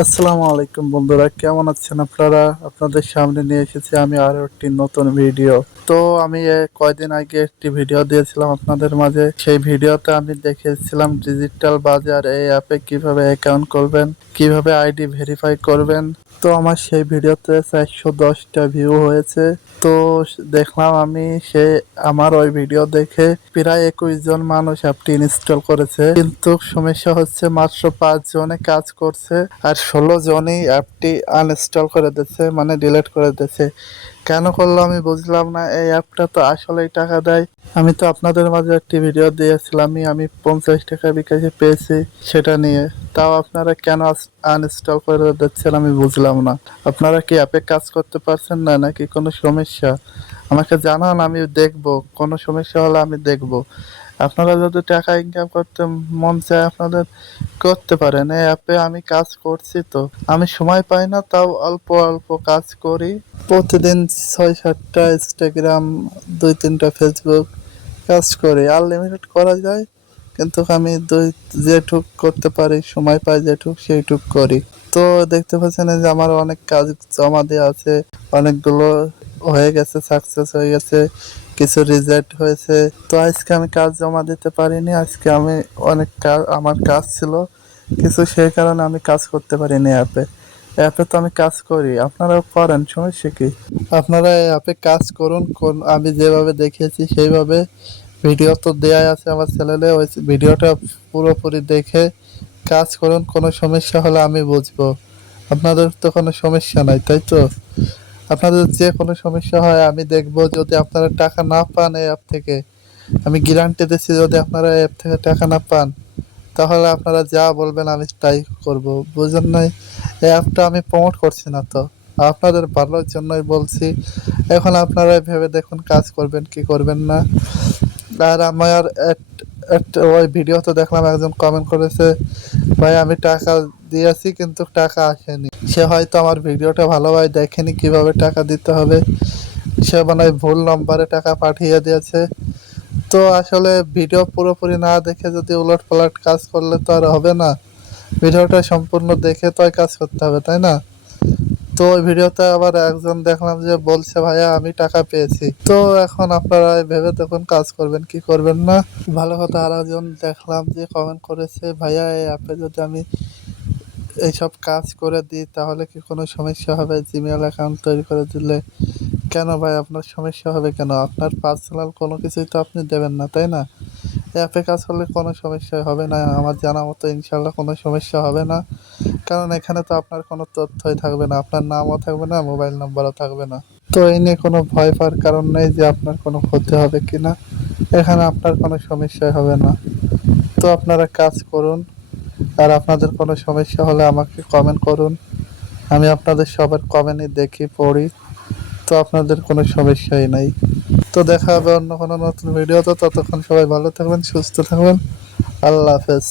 আসসালামু আলাইকুম বন্ধুরা, কেমন আছেন আপনারা? আপনাদের সামনে নিয়ে এসেছি আমি আরো একটি নতুন ভিডিও। তো আমি কয়দিন আগে একটি ভিডিও দিয়েছিলাম আপনাদের মাঝে। সেই ভিডিওতে আমি দেখিয়েছিলাম ডিজিটাল বাজার এই অ্যাপে কিভাবে অ্যাকাউন্ট করবেন, কিভাবে আইডি ভেরিফাই করবেন। তো আমার সেই ভিডিওতে 410টা ভিউ হয়েছে। তো দেখলাম আমি আমার ওই ভিডিও দেখে প্রায় 21 জন মানুষ অ্যাপটি ইনস্টল করেছে, কিন্তু সমস্যা হচ্ছে মাত্র 5 জনে কাজ করছে আর 16 জনই অ্যাপটি আনইনস্টল করে দিচ্ছে, মানে ডিলিট করে দিচ্ছে। কেন করলো আমি বুঝলাম না। এই অ্যাপটা তো আসলেই টাকা দেয়। আমি তো আপনাদের মাঝে একটি ভিডিও দিয়েছিলাম, আমি 50 টাকা বিকাশে পেয়েছি সেটা নিয়ে। তাও আপনারা কেন আনইনস্টল করে দিচ্ছেন আমি বুঝলাম না। আপনারা কি অ্যাপে কাজ করতে পারছেন না, নাকি কোনো সমস্যা? আমাকে জানান, আমি দেখব। কোনো সমস্যা হলে আমি দেখব। আপনারা যদি টাকা ইনকাম করতে মন চায় আপনাদের, করতে পারেন। এই অ্যাপে আমি কাজ করছি, তো আমি সময় পাই না, তাও অল্প অল্প কাজ করি। প্রতিদিন 6-7টা ইনস্টাগ্রাম, 2-3টা ফেসবুক কাজ করি। আনলিমিটেড করা যায়, কিন্তু আমি যেটুক করতে পারি, সময় পাই যেটুক সেইটুক করি। তো দেখতে পাচ্ছেন এই যে আমার অনেক কাজ জমা দেওয়া আছে, অনেকগুলো হয়ে গেছে, সাকসেস হয়ে গেছে, কিছু রিজেক্ট হয়েছে। তো আজকে আমি কাজ জমা দিতে পারিনি। আজকে আমি অনেক কাজ, আমার কাজ ছিল কিছু, সেই কারণে আমি কাজ করতে পারিনি অ্যাপে। অ্যাপে তো আমি কাজ করি, আপনারাও করেন, সমস্যা কি? আপনারা এই অ্যাপে কাজ করুন, আমি যেভাবে দেখিয়েছি সেইভাবে। ভিডিও তো দেয়াই আছে আমার চ্যানেলে, ওই ভিডিওটা পুরোপুরি দেখে কাজ করুন। কোনো সমস্যা হলে আমি বুঝবো। আপনাদের তো কোনো সমস্যা নাই, তাই তো? আপনাদের যে কোনো সমস্যা হয় আমি দেখবো। যদি আপনারা টাকা না পান এই অ্যাপ থেকে, আমি গ্যারান্টি দিচ্ছি, যদি আপনারা এই অ্যাপ থেকে টাকা না পান, তাহলে আপনারা যা বলবেন আমি তাই করব। বুঝেন নাই? এই অ্যাপটা আমি প্রমোট করছি না তো, আপনাদের ভালোর জন্যই বলছি। এখন আপনারা ভেবে দেখুন কাজ করবেন কি করবেন না। আর আমার একটা ওই ভিডিওতে দেখলাম একজন কমেন্ট করেছে, ভাই আমি টাকা দিয়েছি কিন্তু টাকা আসেনি। সে হয়তো আমার ভিডিওটা ভালোভাবে দেখেনি কিভাবে টাকা দিতে হবে, সে মানে ভুল নম্বরে টাকা পাঠিয়ে দিয়েছে। তো আসলে ভিডিও পুরোপুরি না দেখে যদি উলট পালট কাজ করলে তো আর হবে না। ভিডিওটা সম্পূর্ণ দেখে তো কাজ করতে হবে, তাই না? তো ওই ভিডিওতে আবার একজন দেখলাম যে বলছে, ভাইয়া আমি টাকা পেয়েছি। তো এখন আপনারা ভেবে দেখুন কাজ করবেন কি করবেন না। ভালো কথা, আর একজন দেখলাম যে কমেন্ট করেছে, ভাইয়া এই অ্যাপে যদি আমি এইসব কাজ করে দিই তাহলে কি কোনো সমস্যা হবে? জিমেল অ্যাকাউন্ট তৈরি করে দিলে কেন ভাই আপনার সমস্যা হবে কেন? আপনার পার্সোনাল কোনো কিছুই তো আপনি দেবেন না, তাই না? অ্যাপে কাজ করলে কোনো সমস্যা হবে না, আমার জানা মতো ইনশাল্লাহ কোনো সমস্যা হবে না। কারণ এখানে তো আপনার কোনো তথ্যই থাকবে না, আপনার নামও থাকবে না, মোবাইল নাম্বারও থাকবে না। তো এই নিয়ে কোনো ভয় পাওয়ার কারণ নেই যে আপনার কোনো ক্ষতি হবে কিনা। এখানে আপনার কোনো সমস্যাই হবে না। তো আপনারা কাজ করুন। আর আপনাদের কোনো সমস্যা হলে আমাকে কমেন্ট করুন, আমি আপনাদের সবার কমেন্টই দেখি, পড়ি। তো আপনাদের কোনো সমস্যাই নাই। তো দেখা হবে অন্য কোনো নতুন ভিডিওতে। ততক্ষণ সবাই ভালো থাকবেন, সুস্থ থাকবেন। আল্লাহ হাফেজ।